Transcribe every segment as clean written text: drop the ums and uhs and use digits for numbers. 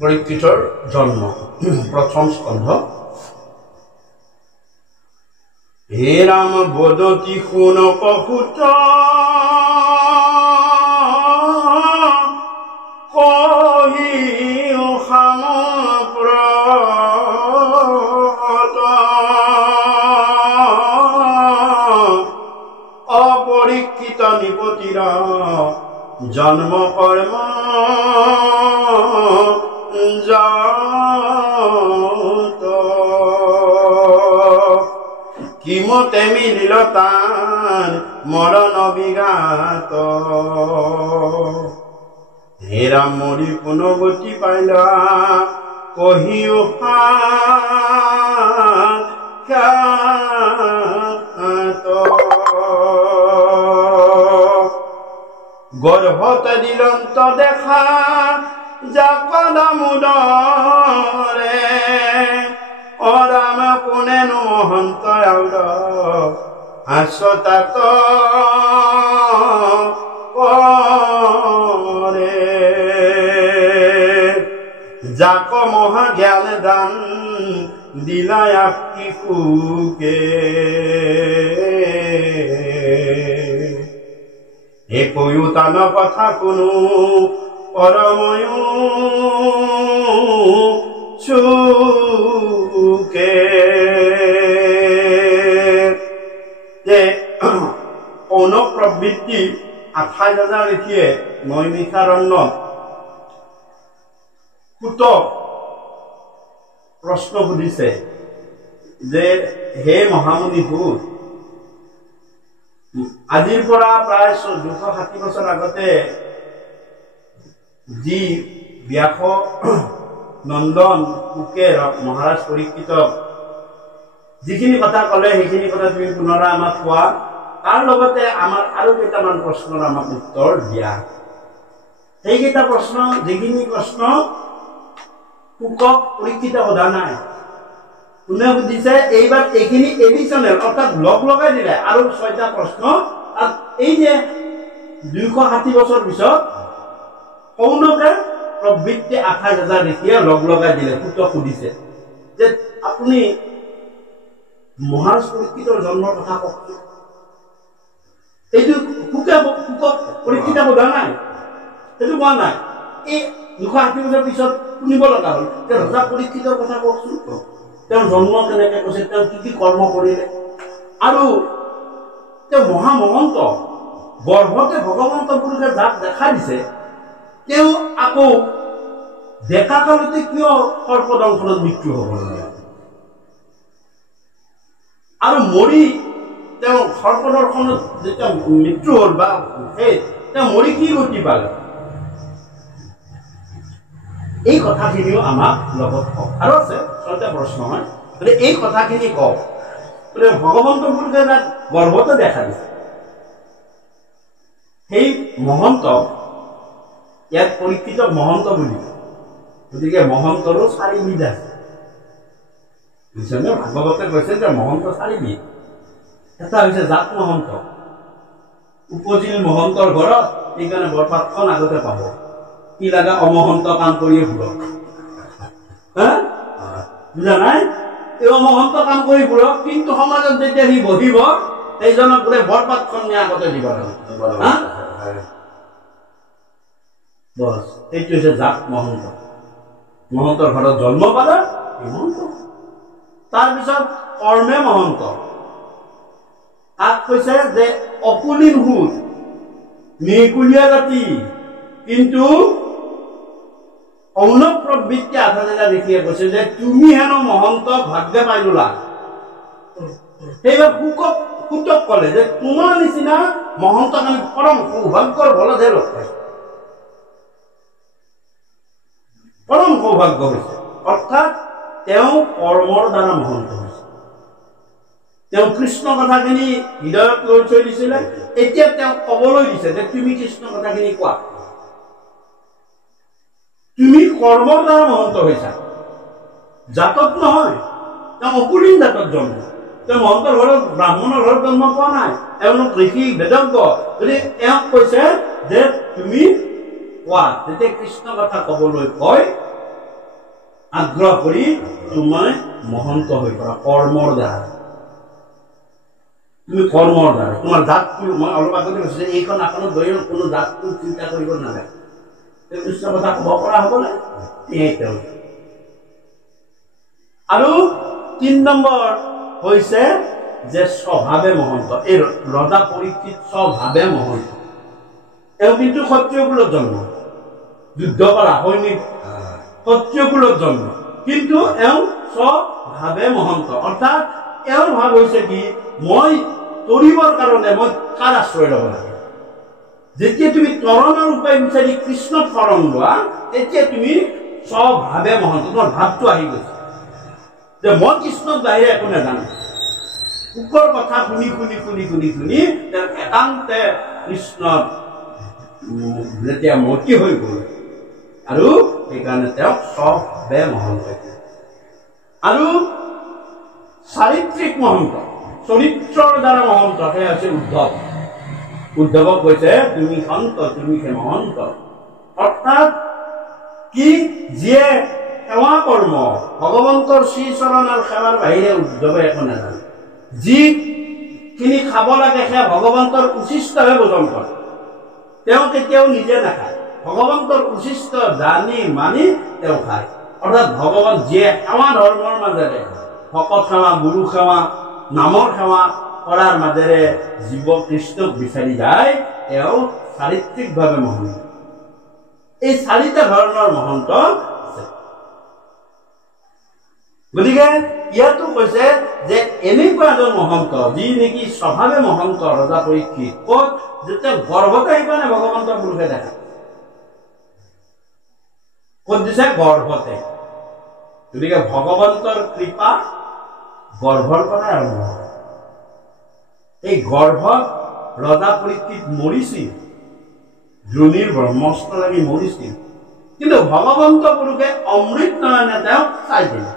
পৰীক্ষিতৰ জন্ম প্ৰথম স্কন্ধ। হে ৰাম বদতি শুন পহুত কহি অপৰীক্ষিত নিপতিৰ জন্ম কৰ্ম জাত কিমতে মিলিল তান মৰণ বিঘাত। হে ৰাম মৰি পুনগতি পাইলা কহিও গৰ্ভতে দিলন্ত দেখা যাক দামোদৰে অৰাম কোনেনো মহন্ত আউৰ আছতাত কৰে যাক মহা জ্ঞান দান দিলা শিশুকে। একয়ো তান কথা কোনো পৰময়ো চুকে। যে কৌন প্ৰবৃত্তি 28,000 লিখিয়ে নৈমিষাৰণ্যত সুতক প্ৰশ্ন সুধিছে যে হে মহামুনি সুত, আজিৰ পৰা প্ৰায় 260 বছৰ আগতে যি ব্যাস নন্দন সুকে মহাৰাজ পৰীক্ষিতক যিখিনি কথা ক'লে সেইখিনি কথা তুমি পুনৰাই আমাক কোৱা, তাৰ লগতে আমাৰ আৰু কেইটামান প্ৰশ্নৰ আমাক উত্তৰ দিয়া। সেইকেইটা প্ৰশ্ন, যিখিনি প্ৰশ্ন সুকক পৰীক্ষিত সোধা নাই, কোনে সুধিছে এইবাৰ এইখিনি এডিচনেল অৰ্থাৎ লগ লগাই দিলে আৰু 6টা প্ৰশ্ন। এই যে 260 বছৰ পিছত কৌনকে প্ৰবৃত্তি 28,000 লিখিয়ে লগ লগাই দিলে। সুতক সুধিছে যে আপুনি মহাৰাজ পৰীক্ষিতৰ জন্মৰ কথা কওকচোন। এইটো সুকক পৰীক্ষিত সোধা নাই, সেইটো কোৱা নাই। এই 260 বছৰ পিছত শুনিব লগা হ'ল যে ৰজা পৰীক্ষিতৰ কথা কওকচোন, তেওঁৰ জন্ম কেনেকে কৈছে, তেওঁ কি কি কৰ্ম কৰিলে, আৰু তেওঁ মহামহন্ত গৰ্ভতে ভগৱন্ত পুৰুষে যাক দেখা দিছে তেওঁ আকৌ ডেকা কালতে কিয় সৰ্পদংশনত মৃত্যু হ'ব লাগে, আৰু মৰি তেওঁ সৰ্পদংশনত যেতিয়া মৃত্যু হ'ল বা তেওঁ মৰি কি গতি পালে, এই কথাখিনিও আমাক লগত কওক। আৰু আছে 6টা প্ৰশ্ন হয়, এই কথাখিনি কওক। ভগৱন্ত পুৰুষে তাক গৰ্ভতে দেখা দিছে, সেই মহন্ত ইয়াত পৰীক্ষিত মহন্ত বুলি। গতিকে মহন্তৰো 4 বিধ আছে। ভাগৱতে কৈছে যে মহন্ত 4 বিধ। এটা হৈছে জাত মহন্ত, উপজিল মহন্তৰ ঘৰত, সেইকাৰণে বৰপাতখন আগতে পাব, কি লাগে অমহন্ত কাম কৰিয়ে ফুৰক। বুজা নাই? এই অমহন্ত কাম কৰি ফুৰক, কিন্তু সমাজত যেতিয়া সি বহিব সেইজনক বোলে বৰপাতখন নিয়ে আগতে দিব লাগে। বস এইটো হৈছে জাত মহন্ত। মহন্তৰ ঘৰত জন্ম পালে মহন্ত। তাৰপিছত কৰ্মে মহন্ত, তাক কৈছে যে অকুলীন সুত, মেকুলীয়া জাতি, কিন্তু কৌন প্ৰবৃত্তি 28,000 লিখিয়ে কৈছে যে তুমি হেনো মহন্ত ভাগ্যে পাইলোলা। সেইবাৰ সুতক ক'লে যে তোমাৰ নিচিনা মহন্তক আমি পৰম সৌভাগ্যৰ বলতহে লগ পাইছো, পৰম সৌভাগ্য হৈছে। অৰ্থাৎ তেওঁ কৰ্মৰ দ্বাৰা মহন্ত হৈছে। তেওঁ কৃষ্ণ কথাখিনি হৃদয়ত লৈ থৈ দিছিলে, এতিয়া তেওঁ ক'বলৈ দিছে যে তুমি কৃষ্ণ কথাখিনি কোৱা। তুমি কৰ্মৰ দ্বাৰা মহন্ত হৈছা, জাতত নহয়। তেওঁ অকুলীন জাতত জন্ম, তেওঁ মহন্তৰ ঘৰত ব্ৰাহ্মণৰ ঘৰত জন্ম পোৱা নাই, এওঁলোক ঋষি বেদজ্ঞ। গতিকে এওঁক কৈছে যে তুমি কোৱা। যেতিয়া কৃষ্ণ কথা ক'বলৈ কয় আগ্ৰহ কৰি তুমি মহন্ত হৈ পৰা কৰ্মৰ দ্বাৰা তুমি কৰ্মৰ দ্বাৰা তোমাৰ জাতটো মই অলপ আগতে কৈছোঁ যে এইখন আসনত বহি কোনো জাতটো চিন্তা কৰিব নালাগে কৃষ্ণ কথা ক'ব পৰা হ'ব নাই আৰু 3 নম্বৰ হৈছে যে স্বভাৱে মহন্ত এই ৰজা পৰীক্ষিত স্বভাৱে মহন্ত তেওঁ কিন্তু ক্ষত্ৰিয় কুলত জন্ম যুদ্ধ কৰা সৈনিক ক্ষত্ৰিয় কুলত জন্ম কিন্তু এওঁ স্বভাৱে মহন্ত অৰ্থাৎ এওঁৰ ভাৱ হৈছে কি মই তৰিবৰ কাৰণে মই কাৰ আশ্ৰয় ল'ব লাগে যেতিয়া তুমি তৰণৰ উপায় বিচাৰি কৃষ্ণক শৰণ লোৱা তেতিয়া তুমি স্বভাৱে মহন্ত তোমাৰ ভাৱটো আহি গৈছে যে মই কৃষ্ণক বাহিৰে একো নাজানো সুখৰ কথা শুনি শুনি শুনি শুনি শুনি তেওঁ একান্তে কৃষ্ণত যেতিয়া মতি হৈ গ'ল আৰু সেইকাৰণে তেওঁক স্বভাৱে মহন্ত আৰু চাৰিত্ৰিক মহন্ত চৰিত্ৰৰ দ্বাৰা মহন্ত সেই হৈছে উদ্ধৱক কৈছে তুমি সন্ত তুমি মহন্ত অৰ্থাৎ কি যিয়ে সেৱা কৰ্ম ভগৱন্তৰ শ্ৰীচৰণৰ সেৱাৰ বাহিৰে উদ্ধৱে একো নাজানে যিখিনি খাব লাগে সেয়া ভগৱন্তৰ উচিষ্টহে ভোজন কৰে তেওঁ কেতিয়াও নিজে নাখায় ভগৱন্তৰ উচিষ্ট জানি মানি তেওঁ খায় অৰ্থাৎ ভগৱান যিয়ে সেৱা ধৰ্মৰ মাজেৰে ভকত সেৱা গুৰু সেৱা নামৰ সেৱা কৰাৰ মাজেৰে জীৱ কৃষ্ণক বিচাৰি যায় তেওঁ চাৰিত্ৰিকভাৱে মহন্ত এই 4টা ধৰণৰ মহন্ত আছে গতিকে ইয়াতো কৈছে যে এনেকুৱা এজন মহন্ত যি নেকি স্বভাৱে মহন্ত ৰজা পৰীক্ষিত ক'ত যেতিয়া গৰ্ভতে সেইকাৰণে ভগৱন্তৰ পুৰুষে দেখা ক'ত দিছে গৰ্ভতে গতিকে ভগৱন্তৰ কৃপা গৰ্ভৰ পৰাই আৰম্ভ হয় এই গৰ্ভত ৰজা পৰীক্ষিত মৰিছিল দ্ৰোণীৰ ব্ৰহ্মাস্ত্ৰ লাগি মৰিছিল কিন্তু ভগৱন্ত পুৰুষে অমৃত নয়নে তেওঁক চাই দিলে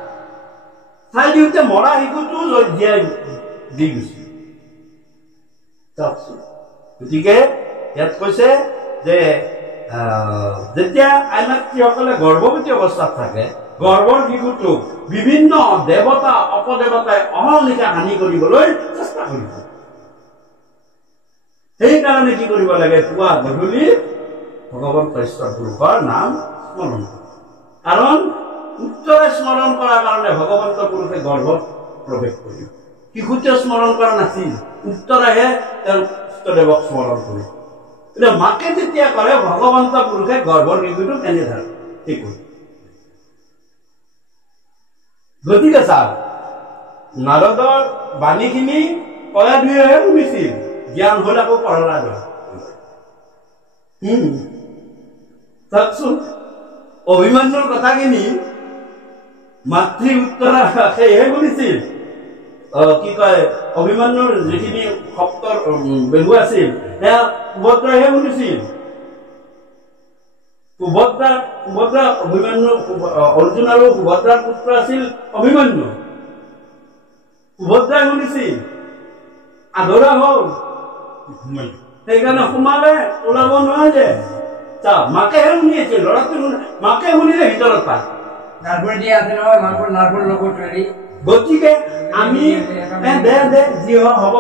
চাই দিওঁতে মৰা শিশুটো জীয়াই দি গৈছিল গতিকে ইয়াত কৈছে যে যেতিয়া আইমাতৃসকলে গৰ্ভৱতী অৱস্থাত থাকে গৰ্ভৰ শিশুটোক বিভিন্ন দেৱতা অপদেৱতাই অহৰ্নিশা হানি কৰিবলৈ চেষ্টা কৰিব সেইকাৰণে কি কৰিব লাগে পুৱা গধূলি ভগৱান কৃষ্ণ পুৰুষৰ নাম স্মৰণ কাৰণ উত্তৰে স্মৰণ কৰাৰ কাৰণে ভগৱন্ত পুৰুষে গৰ্ভত প্ৰৱেশ কৰিব শিশুতে স্মৰণ কৰা নাছিল উত্তৰেহে তেওঁৰ ইষ্টদেৱক স্মৰণ কৰে কিন্তু মাকে যেতিয়া কৰে ভগৱন্ত পুৰুষে গৰ্ভৰ শিশুটোক এনে ধৰে ঠিক গতিকে চাওক নাৰদৰ বাণীখিনি কলা দুয়েহে শুনিছিল জ্ঞান হল আকৌ পঢ়লা চাওকচোন অভিমন্যুৰ কথাখিনি মাতৃ উত্তৰা সেয়েহে শুনিছিল কি কয় অভিমন্যুৰ যিখিনি সপ্তৰ বেহু আছিল সেয়া সুভদ্ৰাইহে শুনিছিল সুভদ্ৰা অভিমন্যু অৰ্জুন আৰু সুভদ্ৰাৰ পুত্ৰ আছিল অভিমন্যু সুভদ্ৰাই শুনিছিল আধৰুৱা হল সেইকাৰণে সোমালে ওলাব নোৱাৰে মাকেহে শুনি আছিল ল'ৰাটো মাকে শুনিলে ভিতৰত পায় নাৰফুল দিয়া আছে নহয় নাৰফুল লগত গতিকে আমি দে যি হ'ব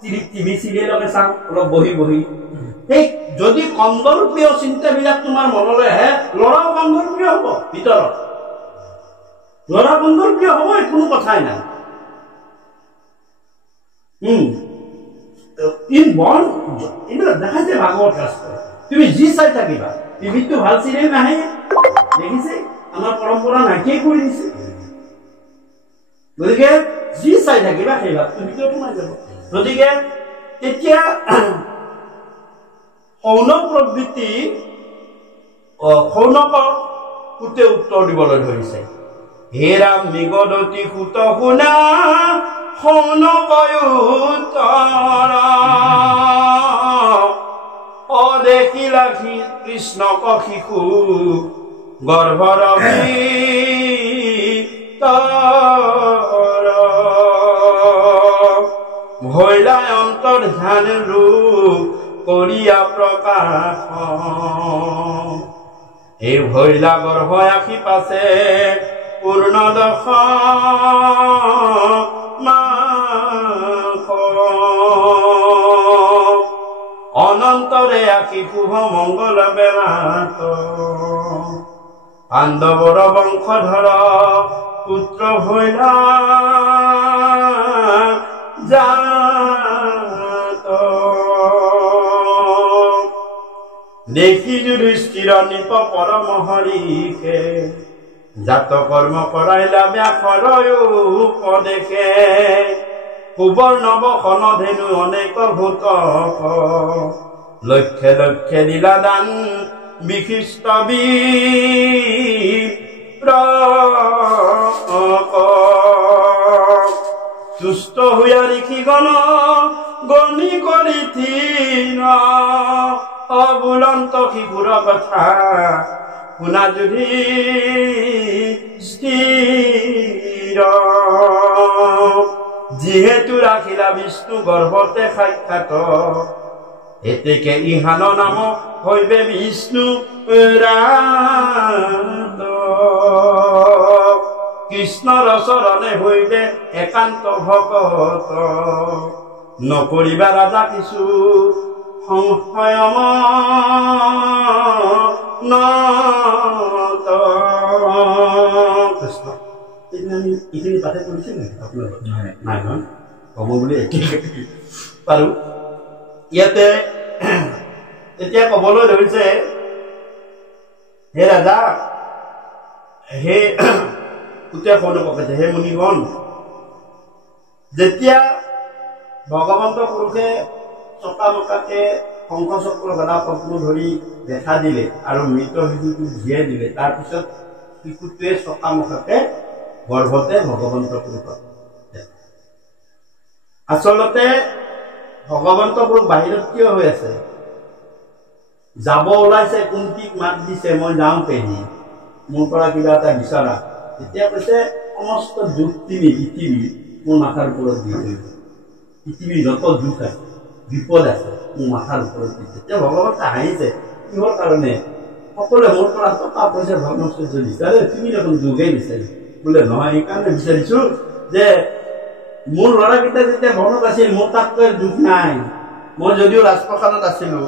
টিভি চিৰিয়েলকে চাওঁ অলপ বহি বহি সেই যদি কন্দৰ্পীয় চিন্তাবিলাক তোমাৰ মনলৈ আহে ল'ৰাও কন্দৰ্পীয় হ'ব ভিতৰত ল'ৰা কন্দৰ্পীয় হ'ব কোনো কথাই নাই এইবিলাক দেখাইছে ভাগৱত শাস্ত্ৰ তুমি যি চাই থাকিবা টিভিতটো ভাল চিৰিয়েল নাহে দেখিছে আমাৰ পৰম্পৰা নাইকিয়াই কৰি দিছে গতিকে যি চাই থাকিবা সেই ভাৱটো ভিতৰত সোমাই যাব গতিকে তেতিয়া সৌনক প্ৰবৃত্তি সৌনকক সুতে উত্তৰ দিবলৈ ধৰিছে হে ৰাম নিগদতি সুত শুনা সৌনকয় উত্তৰ অদেখিলা কৃষ্ণক শিশু গৰ্ভৰ ভৈলাই অন্তৰ ধ্যান ৰূপ কৰিয়া প্ৰকাশ এই ভৈলা গৰ্ভ আখি পাছে পূৰ্ণ দশ অনন্তৰে আখি শুভ মঙ্গল বেলাত পাণ্ডৱৰ বংশধৰ পুত্ৰ ভৈলা জাত দেখি যুধিষ্ঠিৰ নিপ পৰম হৰিকে জাত কৰ্ম কৰাইলা ব্যাসৰ উপদেশে সুবৰ্ণৱ সনধেনু অনেক ভূতক লক্ষে লক্ষে দিলা দান বিশিষ্ট সুস্থ হইয়া ঋষিগণ গণি কৰি থিন অবুলন্ত শিশুৰ কথা শুনা যদি স্থিৰ যিহেতু ৰাখিলা বিষ্ণু গৰ্ভতে সাক্ষাৎ এতেকে ইহান নাম হইবে বিষ্ণু ৰাত কৃষ্ণৰ চৰণে হইবে একান্ত ভকত নকৰিবা ৰাজা কিছু সংশয় কৃষ্ণ এইখিনি পাঠে কৰিছিল নেকি আপোনালোক নাই নহয় কম বুলি পাৰো ইয়াতে এতিয়া কবলৈ ধৰিছে হে ৰাজা হে গোটেই সৌনক কৈছে হে মুনিগণ যেতিয়া ভগৱন্ত পুৰুষে চকামকাকে শংখ চক্ৰ গদা পদ্ম ধৰি দেখা দিলে আৰু মৃত শিশুটো জীয়াই দিলে তাৰপিছত শিশুটোৱে চকামকাকে গৰ্ভতে ভগৱন্ত পুৰুষক আচলতে ভগৱন্ত পুৰুষ বাহিৰত কিয় হৈ আছে যাব ওলাইছে কুন্তীক মাত দিছে মই যাওঁ পেহী মোৰ পৰা কিবা এটা বিচৰা তেতিয়া কৈছে সমস্ত দুখ তিনি পৃথিৱী মোৰ মাথাৰ ওপৰত দি থৈ পৃথিৱীৰ যত দুখ আছে বিপদ আছে মোৰ মাথাৰ ওপৰত দিছে তেতিয়া ভগৱন্ত হাঁহিছে কিহৰ কাৰণে সকলোৱে মোৰ পৰা টকা পইচা ধৰ্মচৰ্য বিচাৰে তুমি দেখোন দুখেই বিচাৰি বোলে নহয় এইকাৰণে বিচাৰিছো যে মোৰ ল'ৰাকেইটা যেতিয়া মনত আছিল মোৰ তাতকৈ দুখ নাই মই যদিও ৰাজপ্ৰসাদত আছিলো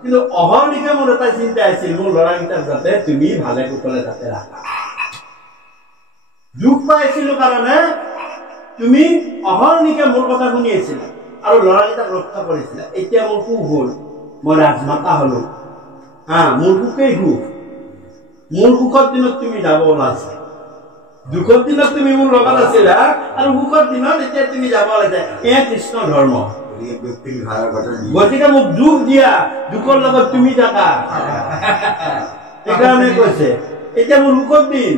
কিন্তু অহৰ্নিশে মোৰ এটা চিন্তা আছিল মোৰ ল'ৰাকেইটাক যাতে তুমি ভালে কুশলে তাতে ৰাখা দুখ পাইছিলো কাৰণে তুমি অহৰ্নিশে মোৰ কথা শুনি আছিলা আৰু ল'ৰাকেইটাক ৰক্ষা কৰিছিলা এতিয়া মোৰ সুখ হ'ল মই ৰাজমাতা হলো মোৰ সুখেই সুখ মোৰ সুখৰ দিনত তুমি যাব ওলাইছা দুখৰ দিনত তুমি মোৰ লগত আছিলা আৰু সুখৰ দিনত এতিয়া তুমি যাব ওলাইছা এয়া কৃষ্ণ ধৰ্ম গতিকে মোক দুখ দিয়া দুখৰ লগত তুমি থাকা সেইকাৰণে কৈছে এতিয়া মোৰ সুখৰ দিন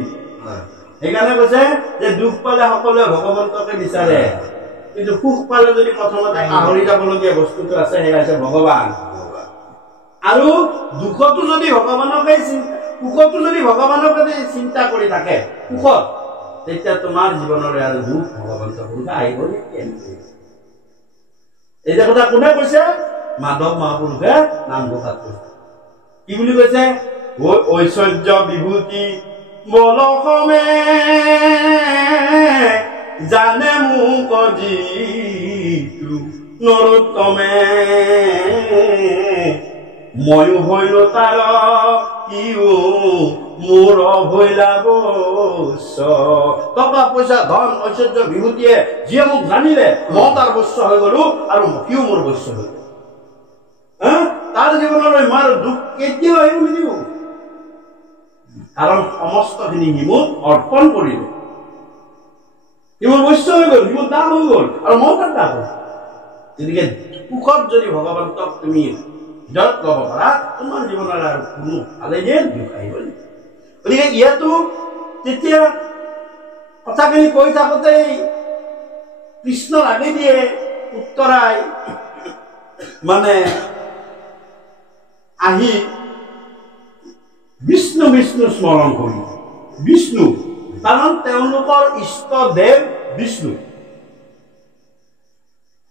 সেইকাৰণে কৈছে যে দুখ পালে সকলোৱে ভগৱন্তকে বিচাৰে কিন্তু সুখ পালে যদি প্ৰথমতে পাহৰি যাবলগীয়া বস্তুটো আছে সেয়া হৈছে ভগৱান আৰু দুখতো যদি ভগৱানকে সুখতো যদি ভগৱানকে চিন্তা কৰি থাকে সুখত তেতিয়া তোমাৰ জীৱনৰে আৰু দুখ ভগৱন্ত পুৰুষ আহিব নেকি এই যে কথা কোনে কৈছে মাধৱ মহাপুৰুষে নামঘোষাত কৈছে কি বুলি কৈছে ঐশ্বৰ্য বিভূতি বলসমে জানে মোক যিটো নৰোত্তমে ময়ো হইলো তাৰ ইও মোৰ ভৈলা বস্য টকা পইচা ধন ঐশ্বৰ্য বিভূতিয়ে যিয়ে মোক জানিলে মই তাৰ বস্য হৈ গলো আৰু সিও মোৰ বস্য হৈ গল তাৰ জীৱনলৈ মই দুখ কেতিয়াও আহিব নিদিওঁ কাৰণ সমস্তখিনি সি মোক অৰ্পণ কৰিলে সি মোৰ বস্য হৈ গল সি মোৰ দাস হৈ গল আৰু মই তাৰ দাস হল গতিকে সুখত যদি ভগৱন্তক তুমি হৃদয়ত ল'ব পাৰা তোমাৰ জীৱনৰ আৰু কোনো ভালে যে দুখ আহিব গতিকে ইয়াতো তেতিয়া কথাখিনি কৈ থাকোঁতেই কৃষ্ণৰ আগে দিয়ে উত্তৰাই মানে আহি বিষ্ণু বিষ্ণু স্মৰণ কৰি বিষ্ণু কাৰণ তেওঁলোকৰ ইষ্ট দেৱ বিষ্ণু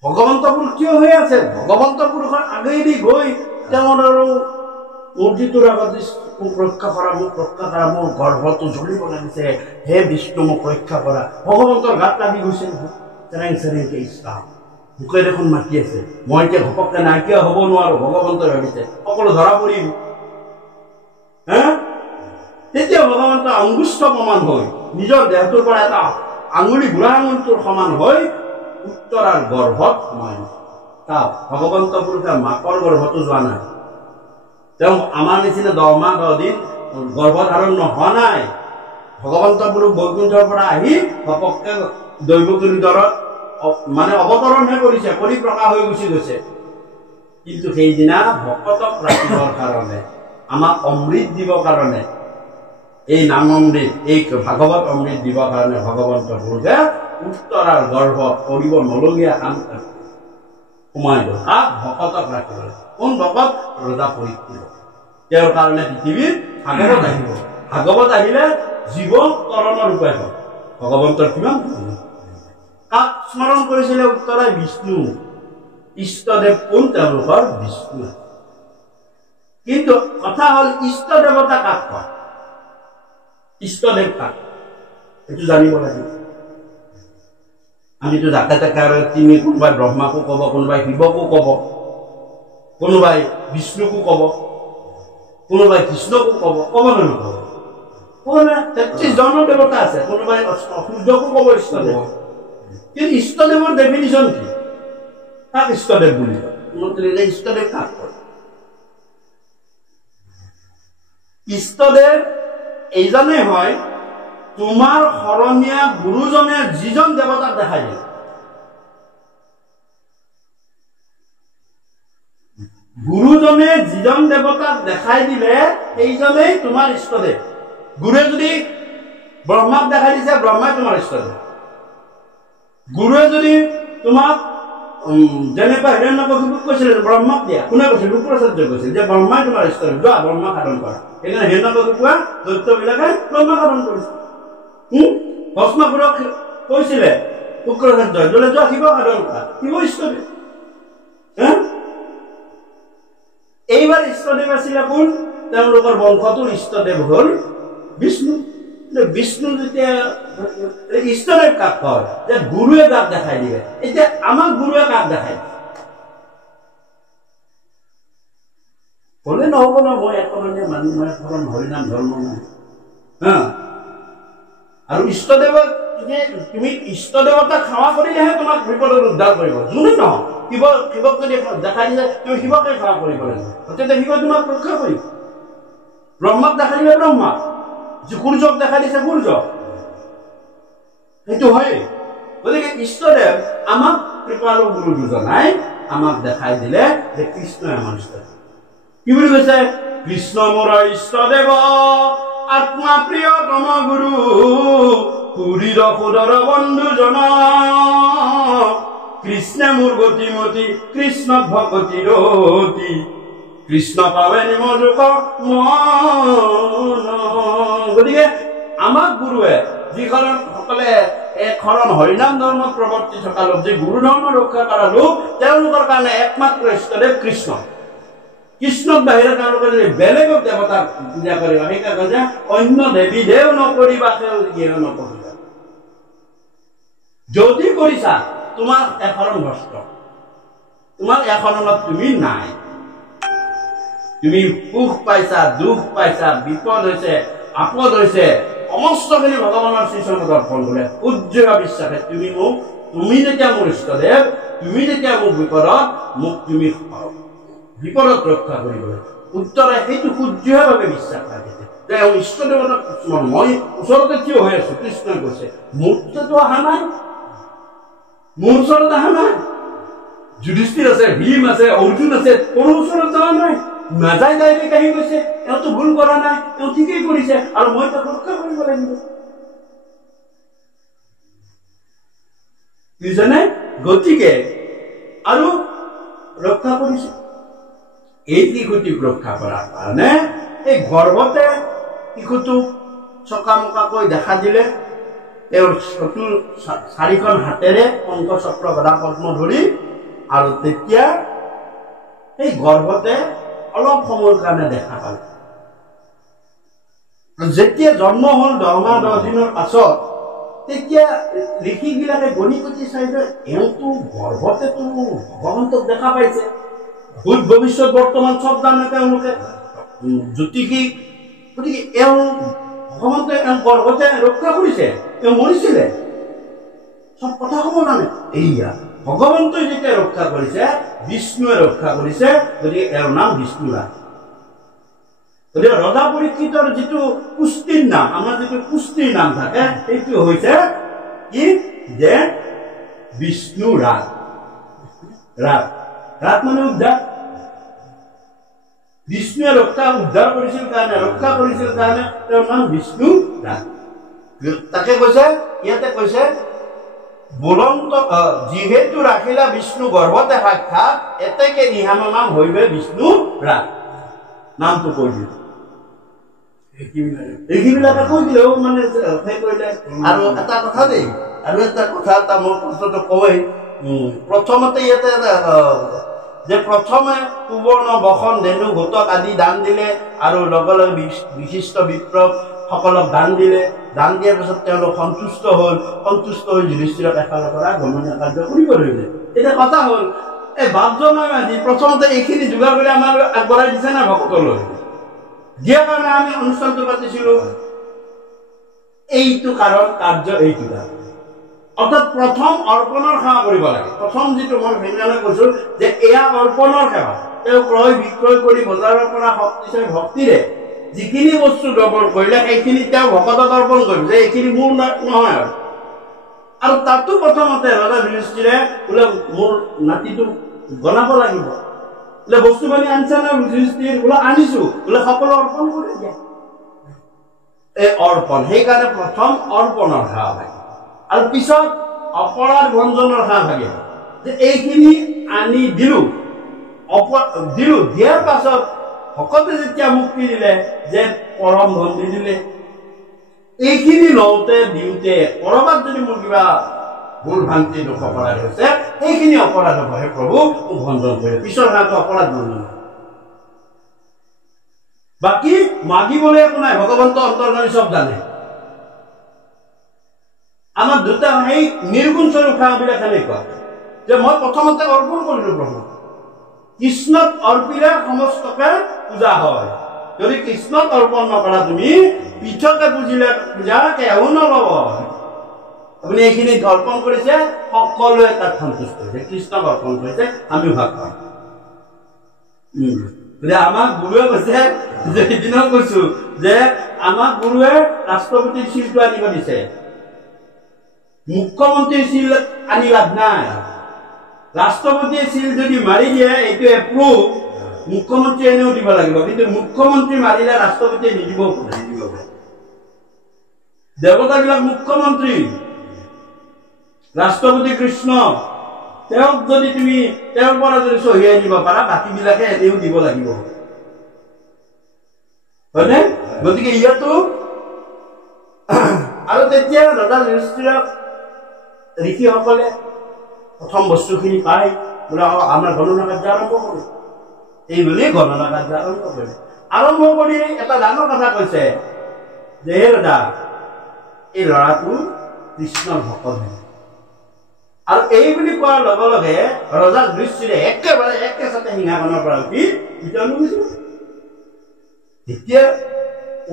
ভগৱন্ত পুৰুষ কিয় হৈ আছে ভগৱন্ত পুৰুষৰ আগেদি গৈ তেওঁৰ আৰু মূৰ্তিটোৰ আগত মোক ৰক্ষা কৰা, মোৰ গৰ্ভটো জ্বলিব লাগিছে, হে বিষ্ণু মোক ৰক্ষা কৰা। ভগৱন্তৰ গাত লাগি গৈছে নহয়, চেৰেং চেৰেংকে ইচ্ছা মোকে দেখোন মাতি আছে, মই এতিয়া ঘপককে নাইকিয়া হ'ব নোৱাৰো, ভগৱন্তই ভাবিছে সকলো ধৰা পৰিম। তেতিয়া ভগৱন্ত অংগুষ্ঠ প্ৰমাণ হৈ নিজৰ দেহটোৰ পৰা এটা আঙুলি বুঢ়া আঙুলিটোৰ সমান হৈ উত্তৰাৰ গৰ্ভত সোমাই তাক ভগৱন্ত পুৰুষে মাকৰ গৰ্ভতো যোৱা নাই। তেওঁ আমাৰ নিচিনা 10 মাহ 10 দিন গৰ্ভধাৰণ হোৱা নাই। ভগৱন্ত পুৰুষ বৈকুণ্ঠৰ পৰা আহি ঘপককে দৈৱকীৰ দৰত মানে অৱতৰণহে কৰিছে, পৰিপ্ৰকাশ হৈ গুচি গৈছে। কিন্তু সেইদিনা ভকতক ৰাখিবৰ কাৰণে, আমাক অমৃত দিবৰ কাৰণে, এই নাম অমৃত, এই ভাগৱত অমৃত দিবৰ কাৰণে ভগৱন্ত পুৰুষে উত্তৰাৰ গৰ্ভত কৰিব নলগীয়া কাম সোমাই গ'ল। তাক ভকতক ৰাখিবলৈ। কোন ভকত? ৰজা পৰীক্ষিত। তেওঁৰ কাৰণে পৃথিৱীত ভাগৱত আহিব। ভাগৱত আহিলে জীৱন তৰণৰ উপায় হয়। ভগৱন্তৰ কিমান কাক স্মৰণ কৰিছিলে উত্তৰাই? বিষ্ণু। ইষ্টদেৱ কোন? তেওঁলোকৰ বিষ্ণু। কিন্তু কথা হ'ল ইষ্ট দেৱতা কাক কয়? ইষ্টদেৱ কাক? এইটো জানিব লাগিব। আমিতো যাকে তাকে আৰু তিনি, কোনোবাই ব্ৰহ্মাকো ক'ব, কোনোবাই শিৱকো ক'ব, কোনোবাই বিষ্ণুকো ক'ব, কোনোবাই কৃষ্ণকো ক'ব, ক'ব নে নক'ব? ক'ব না? 33 জন দেৱতা আছে, কোনোবাই সূৰ্যকো ক'ব ইষ্টদেৱ। কিন্তু ইষ্টদেৱৰ ডেফিনিশ্যন কি? কাক ইষ্টদেৱ বুলি কয়? ইষ্টদেৱ কাক কয়? ইষ্টদেৱ এইজনে হয়, তোমাৰ শৰণীয়া গুৰুজনে যিজন দেৱতাক দেখাই দিয়ে। গুৰুজনে যিজন দেৱতাক দেখাই দিলে সেইজনেই তোমাৰ ইষ্টদেৱ। গুৰুৱে যদি ব্ৰহ্মাক দেখাই দিছে, ব্ৰহ্মাই তোমাৰ ইষ্টদেৱ। গুৰুৱে যদি তোমাক যেনেকুৱা হিৰণ্যকশিপুক কৈছিলে ব্ৰহ্মাক দিয়া, কোনে কৈছিল? শুক্ৰাচাৰ্যই কৈছিল যে ব্ৰহ্মাই তোমাৰ ইষ্টদেৱ, যোৱা ব্ৰহ্মা সাধন কৰা। সেইকাৰণে হিৰণ্যকশিপুৱে দৈত্যবিলাকে ব্ৰহ্মা সাধন কৰিছে। ভস্মাসুৰক কৈছিলে শুক্ৰাচাৰ্যই, বোলে যোৱা শিৱ সাধন কৰা, শিৱ ইষ্টদেৱ। এইবাৰ ইষ্টদেৱ আছিলে কোন? তেওঁলোকৰ বংশটোৰ ইষ্টদেৱ হ'ল বিষ্ণু। বিষ্ণু যেতিয়া ইষ্টদেৱ কাক কয়? যে গুৰুৱে কাক দেখাই দিয়ে। এতিয়া আমাক গুৰুৱে কাক দেখাই দিয়ে? ক'লে নহ'ব ন, মই একৰণীয়া মানুহ, মই এখন হৰিনাম ধৰ্ম নাই। আৰু ইষ্টদেৱক তুমি ইষ্টদেৱতাক সেৱা কৰিলেহে তোমাক বিপদত উদ্ধাৰ কৰিব। যোনে নহয়, শিৱক যদি দেখাই দিলে তুমি শিৱকে সেৱা কৰিব লাগিব, তেতিয়া শিৱ তোমাক ৰক্ষা কৰিব। ব্ৰহ্মাক দেখাই দিলে ব্ৰহ্মাক, সূৰ্যক দেখাই দিছে সূৰ্য, সেইটো হয়। গতিকে ইষ্টদেৱ আমাক কৃপালু গুৰু দুজনাই আমাক দেখাই দিলে যে কৃষ্ণই আমাৰ ইষ্টদেৱ। কি বুলি কৈছে? কৃষ্ণ মোৰ ইষ্টদেৱ, আত্মা প্ৰিয়তম গুৰু, সুহৃদ সুদৰ বন্ধুজন, কৃষ্ণে মোৰ গতিমতী, কৃষ্ণ ভকতি ৰতি, কৃষ্ণ পাৱে নিমযোগ মন। গতিকে আমাক গুৰুৱে, যিসকলে এখন হৰিনাম ধৰ্মত প্ৰৱৰ্তি থকা লোক, যি গুৰু ধৰ্ম ৰক্ষা কৰা লোক, তেওঁলোকৰ কাৰণে একমাত্ৰ ইষ্টদেৱ কৃষ্ণ। কৃষ্ণক বাহিৰে তেওঁলোকে যদি বেলেগক দেৱতাক পূজা কৰিবা, সেইকাৰণে যে অন্য দেৱী দেৱ নকৰিবা, তেওঁ নকৰিবা। যদি কৰিছা তোমাৰ এশৰণ ভ্ৰষ্ট, তোমাৰ এশৰণত তুমি নাই। তুমি সুখ পাইছা, দুখ পাইছা, বিপদ হৈছে, আপদ হৈছে, সমস্তখিনি ভগৱানৰ শ্ৰীচৰণত অৰ্পণ কৰে উজ্জ্বল বিশ্বাসে। তুমি যেতিয়া মোৰ ইষ্টদেৱ, তুমি যেতিয়া মোক বিপদত, মোক তুমি বিপদত ৰক্ষা কৰিবলৈ। উত্তৰে সেইটো শুদ্ধভাৱে বিশ্বাস ৰাখিছে যে ইষ্টদেৱতাক মই ওচৰতে থিয় হৈ আছো। কৃষ্ণই কৈছে মোৰতো অহা নাই, মোৰ ওচৰত অহা নাই। যুধিষ্ঠিৰ আছে, ভীম আছে, অৰ্জুন আছে, কোনো ওচৰত যোৱা নাই, নাযায় ডাইৰেক্ট আহি গৈছে। এওঁতো ভুল কৰা নাই, এওঁ ঠিকেই কৰিছে, আৰু মই তাক ৰক্ষা কৰিব লাগিব। দুজনে গতিকে আৰু ৰক্ষা কৰিছে। এই শিশুটিক ৰক্ষা কৰাৰ কাৰণে এই গৰ্ভতে শিশুটোক চকামকাকৈ দেখা দিলে। তেওঁৰ চতুৰ 4খন হাতেৰে শংখ চক্ৰ গদা পদ্ম ধৰি, আৰু তেতিয়া সেই গৰ্ভতে অলপ সময়ৰ কাৰণে দেখা পালে। যেতিয়া জন্ম হ'ল 10 মাহ 10 দিনৰ পাছত তেতিয়া ঋষিবিলাকে গণি পুতি চাই যে এওঁতো গৰ্ভতেতো ভগৱন্তক দেখা পাইছে, ভূত ভৱিষ্যত বৰ্তমান চব জানে তেওঁলোকে, জ্যোতিষী, গতিকে এওঁ ভগৱন্তই এওঁ গৰ্ভতে ৰক্ষা কৰিছে, এওঁ মৰিছিলে, চব কথা ক'ব জানে। এইয়া ভগৱন্তই যেতিয়া ৰক্ষা কৰিছে, বিষ্ণুৱে ৰক্ষা কৰিছে, গতিকে এওঁৰ নাম বিষ্ণুৰাজ। গতিকে ৰজা পৰীক্ষিতৰ যিটো পুষ্টিৰ নাম, আমাৰ যিটো পুষ্টিৰ নাম থাকে, সেইটো হৈছে কি যে বিষ্ণু ৰাজ। ৰাজ ৰাজ মানে উদ্ধাৰ। বিষ্ণুৱে উদ্ধাৰ কৰিছিল কাৰণে তেওঁৰ নাম বিষ্ণু ৰাজ। তাকে কৈছে ইয়াতে কৈছে বুলন্ত যিহেতু ৰাখিলা বিষ্ণু গৰ্ভতে সাক্ষাৎ এতেকে নিহাম নাম হইবে বিষ্ণু ৰাজ। নামটো কৈ দিল, এইবিলাকে কৈ দিলেও মানে সেই কৰিলে। আৰু এটা কথা দেই, আৰু এটা কথা এটা মই প্ৰশ্নটো কওঁৱেই। প্ৰথমতে ইয়াতে যে প্ৰথমে সুবৰ্ণ বসন ধেনু ঘোটক আদি দান দিলে আৰু লগে লগে বিশিষ্ট বিপ্লৱসকলক দান দিলে। দান দিয়াৰ পিছত তেওঁলোক সন্তুষ্ট হৈ যুধিষ্ঠিৰক এফালৰ পৰা গমনীয় কাৰ্য কৰিব ধৰিলে। এতিয়া কথা হ'ল এই বাপজনে আজি প্ৰথমতে এইখিনি যোগাৰ কৰি আমাৰ আগবঢ়াই দিছে না ভকতলৈ, দিয়াৰ কাৰণে আমি অনুষ্ঠানটো পাতিছিলো। এইটো কাৰণ কাৰ্য এইটো কাৰণ, অৰ্থাৎ প্ৰথম অৰ্পণৰ সেৱা কৰিব লাগে। প্ৰথম যিটো মই ভিন্নলৈ কৈছো যে এয়া অৰ্পণৰ সেৱা। তেওঁ ক্ৰয় বিক্ৰয় কৰি বজাৰৰ পৰা শক্তিশালী ভক্তিৰে যিখিনি বস্তু গ্ৰহণ কৰিলে সেইখিনি তেওঁ ভকতক অৰ্পণ কৰিব, যে এইখিনি মোৰ নহয়। আৰু তাতো প্ৰথমতে ৰজা যুধিষ্ঠিৰে বোলে মোৰ নাতিটো গণাব লাগিব, বোলে বস্তু বানি আনিছে না যুধিষ্ঠিৰ, বোলে আনিছো, বোলে সকলো অৰ্পণ কৰি দিয়া। এই অৰ্পণ, সেইকাৰণে প্ৰথম অৰ্পণৰ সেৱা লাগে। আৰু পিছত অপৰাধ ভঞ্জনৰ সেৱা থাকে, যে এইখিনি আনি দিলো, দিয়াৰ পাছত ভকতে যেতিয়া মুক্তি দিলে যে পৰম ধন দি দিলে, এইখিনি লওঁতে দিওঁতে কৰবাত যদি মোৰ কিবা ভুল ভ্ৰান্তি দুখ অপৰাধ হৈছে, সেইখিনি অপৰাধ হ'ব, হে প্ৰভু মোক ভঞ্জন কৰিলে, পিছৰ সেৱাটো অপৰাধ ভঞ্জন। বাকী মাগিবলৈ একো নাই, ভগৱন্ত অন্তৰ্যামী চব জানে। আমাৰ দুটা সেই নিৰ্গুণ স্বৰূপ সেৱাবিলাক এনেকুৱা যে মই প্ৰথমতে অৰ্পণ কৰিলো প্ৰভু, কৃষ্ণক অৰ্পিলে সমস্তকে পূজা হয়। যদি কৃষ্ণক অৰ্পণ নকৰা তুমি পৃথকে বুজিলে পূজা কেও নলব। আপুনি এইখিনি অৰ্পণ কৰিছে, সকলোৱে তাত সন্তুষ্ট হৈছে, কৃষ্ণক অৰ্পণ কৰিছে, আমি ভাগ পাম। আমাক গুৰুৱে কৈছে, যে সিদিনাও কৈছো যে আমাক গুৰুৱে ৰাষ্ট্ৰপতিৰ চিলটো আনিব দিছে, মুখ্যমন্ত্ৰীৰ চিল আনি লাভ নাই। ৰাষ্ট্ৰপতিয়ে চিল যদি মাৰি দিয়ে এইটো এপ্ৰুভ, মুখ্যমন্ত্ৰী এনেও দিব লাগিব, কিন্তু মুখ্যমন্ত্ৰী মাৰিলে ৰাষ্ট্ৰপতিয়ে নিদিব। দেৱতাবিলাক মুখ্যমন্ত্ৰী, ৰাষ্ট্ৰপতি কৃষ্ণ, তেওঁক যদি তুমি তেওঁৰ পৰা যদি চহী আনিব পাৰা, বাকী বিলাকে এনেও দিব লাগিব, হয়নে? গতিকে ইয়াতো আৰু তেতিয়া ৰজা যুধিষ্ঠিৰক ঋষিসকলে প্ৰথম বস্তুখিনি পাই বোলে আমাৰ গণনা কাৰ্য আৰম্ভ কৰে, এই বুলি গণনা কাৰ্য আৰম্ভ কৰে। আৰম্ভ কৰি এটা ডাঙৰ কথা কৈছে যে হে ৰজা, এই ল'ৰাটো কৃষ্ণৰ ভকত। আৰু এই বুলি কোৱাৰ লগে লগে ৰজা যুধিষ্ঠিৰে একেবাৰে একেচাতে সিংহাসনৰ পৰা উঠি ভিতৰলৈ গৈছিল। তেতিয়া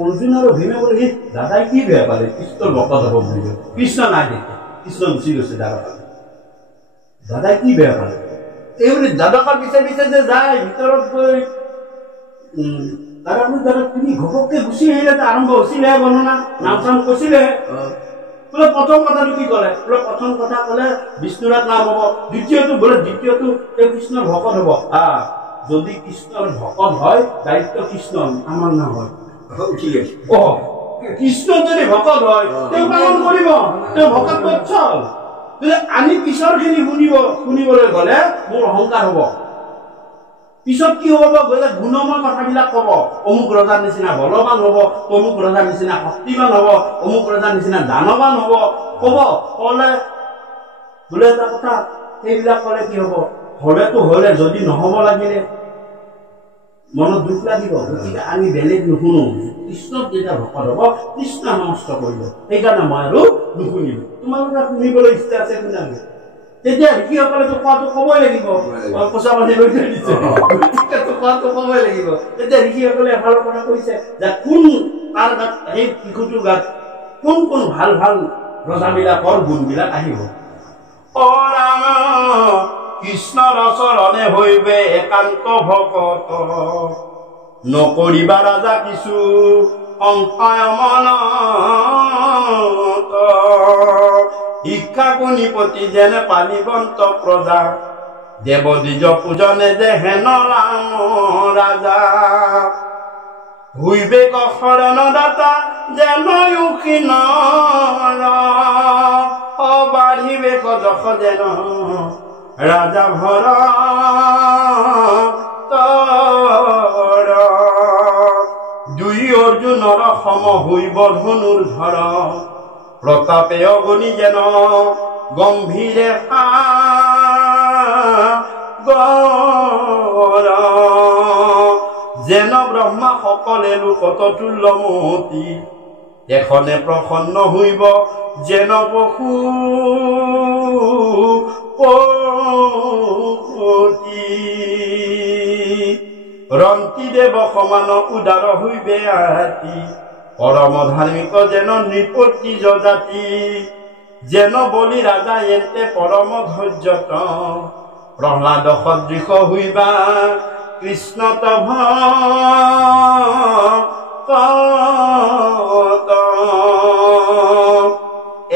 অৰ্জুন আৰু ভীমে বোলে দাদাই কি বেয়া পালে কৃষ্ণৰ ভকত হ'ব বুলি। কৃষ্ণ নাই, দেখে কৃষ্ণ গুচি গৈছে। দাদাই কি বেয়া পালে এই বুলি দাদাকৰ পিছে পিছে যে যায় ভিতৰত গৈ দাদা তুমি ঘপককে গুচি আহিলে, আৰম্ভ হৈছিলে গণনা, নাম চাম কৈছিলে। বোলে প্ৰথম কথাটো কি ক'লে? বোলে প্ৰথম কথা ক'লে বিষ্ণুৰাজ নাম হ'ব, দ্বিতীয়টো তেওঁ কৃষ্ণৰ ভকত হ'ব। যদি কৃষ্ণৰ ভকত হয় দায়িত্ব কৃষ্ণ, আমাৰ নাম হয়। কৃষ্ণ যদি ভকত হয় তেওঁ পালন কৰিব, তেওঁ ভকত বৎসল। আমি পিছৰ খিনি শুনিবলৈ গ'লে মোৰ অহংকাৰ হ'ব। পিছত কি হ'ব গ'লে গুণময় কথাবিলাক ক'ব, অমুক ৰজাৰ নিচিনা বলৱান হ'ব, অমুক ৰজাৰ নিচিনা শক্তিবান হ'ব, অমুক ৰজাৰ নিচিনা দানৱান হ'ব, ক'লে বোলে এটা কথা, সেইবিলাক ক'লে কি হ'ব? হ'লেতো হ'লে, যদি নহ'ব লাগিলে মনত দুখ লাগিব গতিকে আমি বেলেগ নুশুনো কৃষ্ণক যেতিয়া ভকত হ'ব কৃষ্ণ নমস্ত কৰিব সেইকাৰণে মই আৰু নুশুনিলো তোমালোকে শুনিবলৈ ইচ্ছা আছে শুনাবি তেতিয়া ঋষিসকলেতো কোৱাটো ক'বই লাগিব পইচা পাতি লৈ থৈ দিছে কোৱাটো ক'বই লাগিব তেতিয়া ঋষিসকলে এফালৰ পৰা কৈছে যে কোন তাৰ গাত সেই শিশুটোৰ গাত কোন কোন ভাল ভাল ৰজাবিলাকৰ গুণবিলাক আহিব অ ৰাম কৃষ্ণৰ চৰণে হৈবে একান্ত ভকত নকৰিবা ৰাজা কিছু সংশয় মনত শিক্ষা কোনিপতি যেনে পালিবন্ত প্ৰজা দেৱ দ্বিজ পূজনে যে হেন ৰাম ৰাজা হৈবে শৰণ দাতা যেন উখিন বাঢ়িবে যশ যেন ৰাজা ভৰ দুই অৰ্জুনৰ সম হৈব ধনুৰ ধৰ প্ৰতাপে অগণি যেন গম্ভীৰে যেন ব্ৰহ্মা সকলে লোকত তুল্যমতি এখনে প্ৰসন্ন হৈব যেন পশু ৰন্তি দেৱ সমান উদাৰ হৈবে আতি পৰম ধাৰ্মিক যেন নৃপতি জাতি যেন বলি ৰাজা এতে পৰম ধৈৰ্যত প্ৰহ্লাদ সদৃশ হৈবা কৃষ্ণ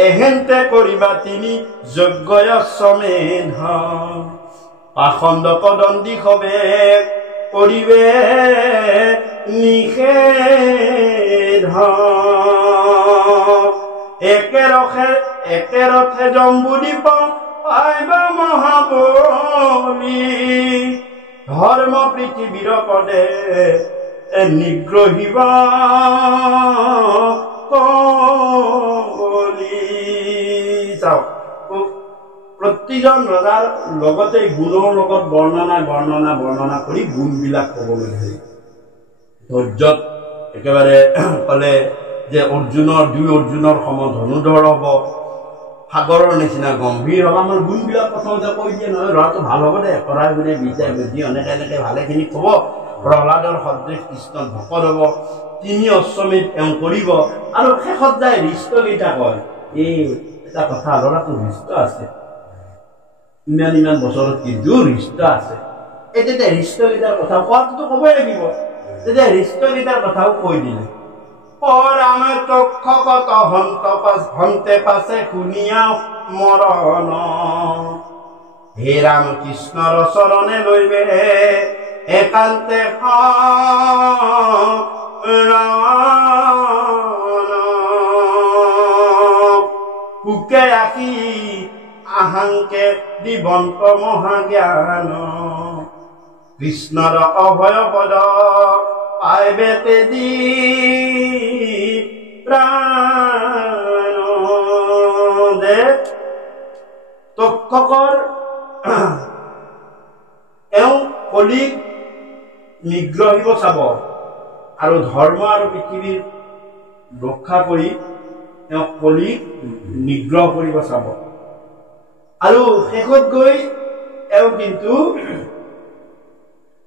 এহেন্তে কৰিবা তিনি যজ্ঞ সমেধ পাখণ্ড কদণ্ডী হবে কৰিবে নিষেধ একে ৰথে জম্বুদ্বীপ পাইবা মহাবলী ধৰ্ম পৃথিৱীৰ পদে নিগ্ৰহিবা প্ৰতিজন ৰজাৰ লগতে গুণৰ লগত বৰ্ণনা কৰি গুণবিলাক ক'বলৈ ধৰি ধৈৰ্যত একেবাৰে ক'লে যে দুই অৰ্জুনৰ সম ধনুধৰ হ'ব সাগৰৰ নিচিনা গম্ভীৰ হ'ব আমাৰ গুণবিলাক প্ৰথমতে কৈ দিয়ে নহয় ল'ৰাটো ভাল হ'ব দে পঢ়াই গুণে বিদ্যাই বুদ্ধি এনেকে ভালেখিনি ক'ব প্ৰহ্লাদৰ সদৃশ কৃষ্ণ ভকত হ'ব তিনি অশ্বমেধ তেওঁ কৰিব আৰু শেষত যায় হৃষ্টকেইটা কয় এই এটা কথা ল'ৰাটো হৃষ্ট আছে ইমান বছৰত কিন্তু হৃষ্ট আছে তেতিয়া হৃষ্টকেইটাৰ কথা কোৱাটোতো ক'বই লাগিব তেতিয়া হৃষ্টকেইটাৰ কথাও কৈ দিলে ৰামে তক্ষকত হন্তে পাছে শুনিয়া মৰণ হে ৰাম কৃষ্ণৰ চৰণে লৈবে একান্তে সুকে আঁকি আহাংকে দিবন্ত মহাজ্ঞান কৃষ্ণৰ অভয় পদ পাইবে তেজি প্ৰাণ তক্ষকৰ এওঁ কলিক নিগ্ৰহিব চাব আৰু ধৰ্ম আৰু পৃথিৱীৰ ৰক্ষা কৰি তেওঁ কলিক নিগ্ৰহ কৰিব চাব আৰু শেষত গৈ এওঁ কিন্তু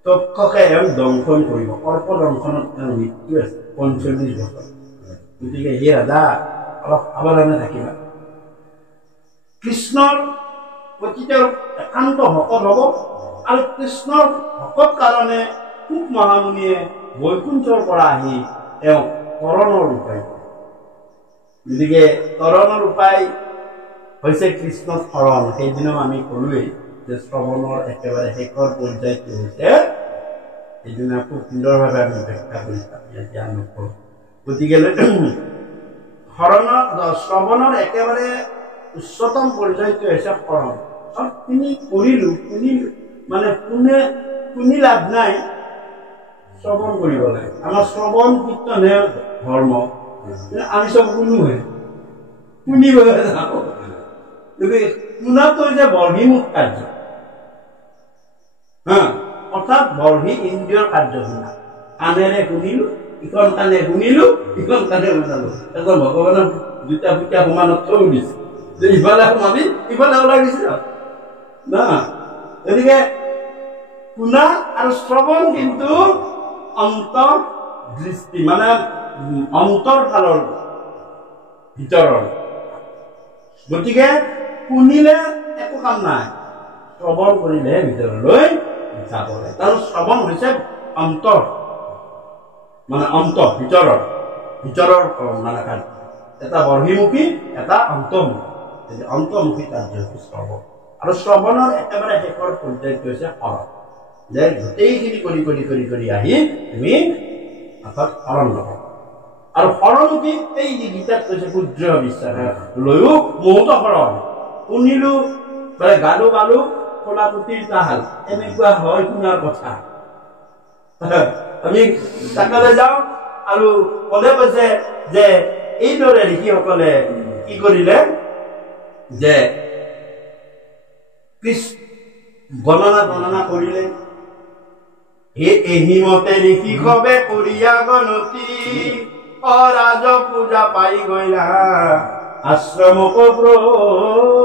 তক্ষকে এওঁ দংশন কৰিব সৰ্পদংশনত তেওঁৰ মৃত্যু আছে ৪৫ বছৰ গতিকে হে ৰাজা অলপ সাৱধানে থাকিবা কৃষ্ণৰ প্ৰতি তেওঁ একান্ত ভকত হ'ব আৰু কৃষ্ণৰ ভকত কাৰণে খুব মহামুনিয়ে বৈকুণ্ঠৰ পৰা আহি তেওঁ তৰণৰ উপায় গতিকে তৰণৰ উপায় হৈছে কৃষ্ণ শৰণ সেইদিনা আমি ক'লোৱেই যে শ্ৰৱণৰ একেবাৰে শেষৰ পৰ্যায়টো হৈছে সেইদিনা খুব সুন্দৰভাৱে আমি ব্যাখ্যা কৰি জ্ঞান নকৰোঁ গতিকে শ্ৰৱণৰ একেবাৰে উচ্চতম পৰ্যায়টো হৈছে শৰণ চবখিনি কৰিলোঁ মানে শুনি লাভ নাই শ্ৰৱণ কৰিব লাগে আমাৰ শ্ৰৱণ কীৰ্তনহে ধৰ্ম আমি চব শুনোহে শুনিবলৈ যাওঁ গতিকে শুনাটো হৈছে বৰ্হিমুখ কাৰ্য অৰ্থাৎ বৰ্হি ইন্দ্ৰিয়ৰ কাৰ্য শুনা। কাণেৰে শুনিলো, ইখন কাণে শুনিলো, ইখন কাণে শুনালো। এজন ভগৱানক দুটা পুতিয়া সমানত থৈ দিছে যে ইফালে সোমাবি ইফালে ওলাই দিছে না। গতিকে শুনা আৰু শ্ৰৱণ কিন্তু অন্তৰ দৃষ্টি মানে অন্তৰ ফালৰ ভিতৰৰ। গতিকে শুনিলে একো কাম নাই, শ্ৰৱণ কৰিলে ভিতৰলৈ যাব লাগে। কাৰণ শ্ৰৱণ হৈছে অন্তৰ মানে অন্তৰ ভিতৰৰ মানে কাৰ্য। এটা বৰ্হিমুখী এটা অন্তৰ্মুখী। অন্তৰ্মুখী কাৰ্য হৈছে শ্ৰৱণ। আৰু শ্ৰৱণৰ একেবাৰে শেষৰ পৰ্যায়টো হৈছে শৰণ, যে গোটেইখিনি কৰি কৰি কৰি কৰি আহি তুমি অৰ্থাৎ শৰণ ল'ব। আৰু শৰণমুখী এই যি গীতাত কৈছে ক্ষুদ্ৰ বিশ্বাস লৈও মৌত শৰণ। শুনিলো মানে গালো গালো কলা পুতিৰ তাহাল, এনেকুৱা হয় শুনাৰ কথা। আমি তাকালে যাওঁ আৰু কলে কৈছে যে এইদৰে ঋষিসকলে কি কৰিলে যে গণনা কৰিলে। এহিমতে ঋষি সবে কৰিয়া গণতি, অৰাজ পূজা পাই গইলা আশ্ৰমক প্ৰতি।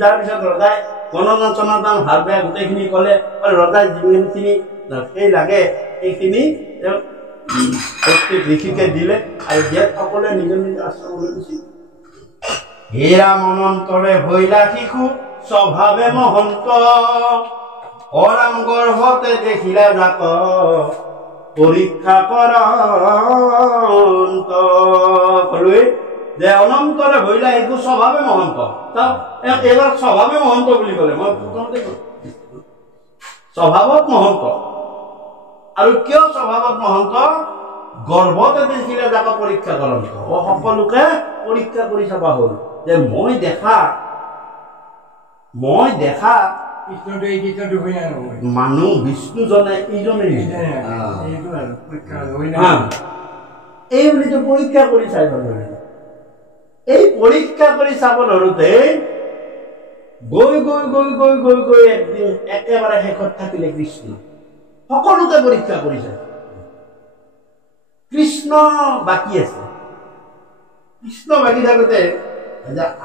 তাৰপিছত ৰজাই গণনা চনাদান ভাল বেয়া গোটেইখিনি কলে। আৰু ৰজাই যিমানখিনি সেই লাগে সেইখিনি প্ৰত্যেক ঋষিকে দিলে। আৰু দিয়াত সকলোৱে নিজৰ নিজৰ আশ্ৰমলৈ গুচি। হেৰা মনন্তৰে ভৈলা শিশু স্বভাৱে মহন্ত, অৰাম গৰ্ভতে দেখিলা জাক পৰীক্ষা কৰন্ত। কলোৱে যে অনন্তৰে ভৈলা শিশু স্বভাৱে মহন্ত। এইবাৰ স্বভাৱে মহন্ত বুলি ক'লে। মই প্ৰথমতে স্বভাৱত মহন্ত। আৰু কিয় স্বভাৱত মহন্ত? গৰ্ভতে দেখিলে জাক পৰীক্ষা কৰন্ত। সকলোকে পৰীক্ষা কৰি চাবা হ'ল যে মই দেখা মানুহ বিষ্ণুজনে এইজনে এই বুলিতো পৰীক্ষা কৰি চাই ধৰিলে। এই পৰীক্ষা কৰি চাব ধৰোতে গৈ গৈ গৈ গৈ গৈ গৈ একদিন একেবাৰে শেষত থাকিলে কৃষ্ণ। সকলোকে পৰীক্ষা কৰিছে, কৃষ্ণ বাকী আছে। কৃষ্ণ বাকী থাকোতে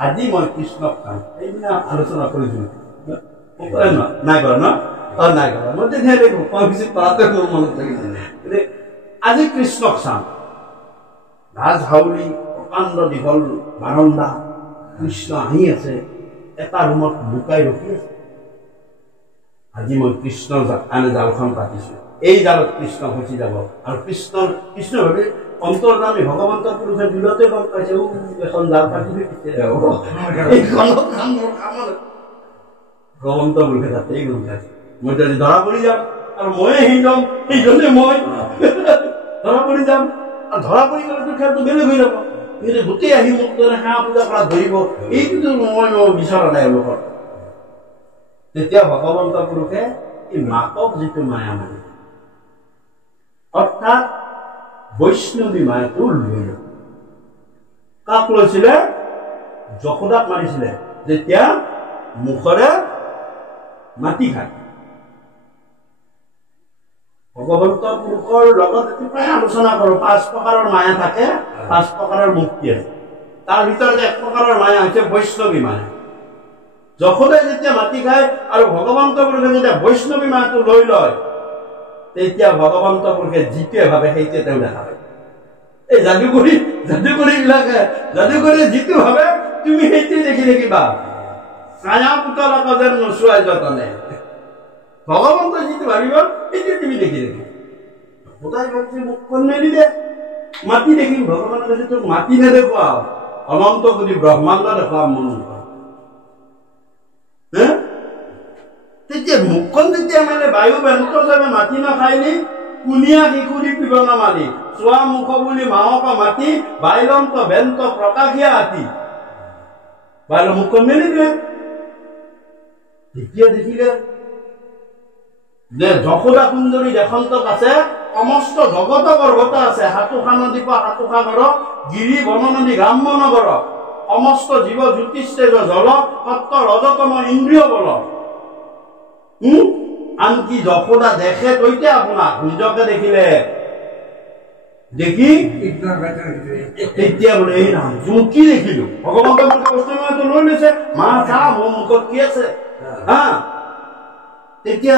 আজি মই কৃষ্ণক চাম, এইবিলাক আলোচনা কৰিছিলো। নাই কৰা ন? নাই কৰা। মই তেতিয়া দেখো মই বেছি কৰাতে মোৰ মনত থাকিছে। আজি কৃষ্ণক চাম। ৰাজহাউলি প্ৰকাণ্ড দীঘল বাৰণ্ডা, কৃষ্ণ আহি আছে, এটা ৰুমত লুকাই ৰখি আছে। আজি মই কৃষ্ণৰ কাৰণে জালখন পাতিছো, এই জালত কৃষ্ণ ফচি যাব। আৰু কৃষ্ণ ভাবি অন্তৰ্যামী ভগৱন্ত পুৰুষে বিলতে গম পাইছে এখন জাল পাতিবি ভগৱন্ত পুৰুষে তাতেই গম পাইছে মই যদি ধৰা পৰি যাম আৰু ময়ে সেইজনে মই ধৰা পৰি যাম। আৰু ধৰা পৰি গ'লেতো খেলটো বেলেগ হৈ যাব। কিন্তু গোটেই আহি মোক সেৱা পূজা কৰা ধৰিব, এইটোতো মই বিচৰা নাই লোকৰ। তেতিয়া ভগৱন্ত পুৰুষে এই মাকক যিটো মায়া মানি, অৰ্থাৎ বৈষ্ণৱী মায়াটো লৈ লয়। কাক লৈছিলে? যশোদাক মাৰিছিলে যেতিয়া মুখৰে মাটি খায়। ভগৱন্ত পুৰুষৰ লগত প্ৰায় আলোচনা কৰো, 5 প্ৰকাৰৰ মায়া থাকে, 5 প্ৰকাৰৰ মুক্তি আছে। তাৰ ভিতৰত 1 প্ৰকাৰৰ মায়া হৈছে বৈষ্ণৱী মায়া। যশোদাই যেতিয়া মাটি খায় আৰু ভগৱন্ত পুৰুষে যেতিয়া বৈষ্ণৱী মায়াটো লৈ লয়, তেতিয়া ভগৱন্ত পুৰুষে যিটোৱে ভাবে সেইটোৱে তেওঁ দেখা পায়। এই যাদুকৰী বিলাকে যাদুকৰী যিটো ভাবে তুমি সেইটোৱে দেখি দেখিবা। ছায়া পুতলাক যেন নোচোৱাই যতনে, ভগৱন্ত যিটো ভাবিব সেইটো তুমি দেখি দেখিবা। সদায় ভাবছি মুখখন মেলি দে, মাটি দেখিম। ভগৱানে কৈছে তোক মাটি নেদেখুৱাও, অনন্ত কোটি ব্ৰহ্মাণ্ড দেখুৱাম মন। তেতিয়া মুখখন যেতিয়া মানে বায়ু বেন্ত যাবে মাটি নাখাইলি, কুনিয়া শিশুৰি পিব নামালি, চোৱা মুখ বুলি মাহক মাতি, বাইলন্ত বেন্ত প্ৰকাশিয়া হাতী। বাইল মুখখন মেলি দিলে। তেতিয়া দেখিলে যে যশোদা সুন্দৰী দেশন্তক আছে, সমস্ত জগত গৰ্ভত আছে। হাতুষা নদী পৰা হাতুষা ঘৰ, গিৰি বন নদী গ্ৰাম্য নগৰ, সমস্ত জীৱ জ্যোতিষ্টেজ জল, সত্য ৰজতম ইন্দ্ৰিয় বল। আনকি যশোদা দেখে তৈতে আপোনাক নিজকে দেখিলে দেখি তেতিয়া বোলে এই নাম কি দেখিলো ভগৱন্তৰ বৈষ্ণৱীমাটো লৈ লৈছে মা চা মোৰ মুখত কি আছে হা তেতিয়া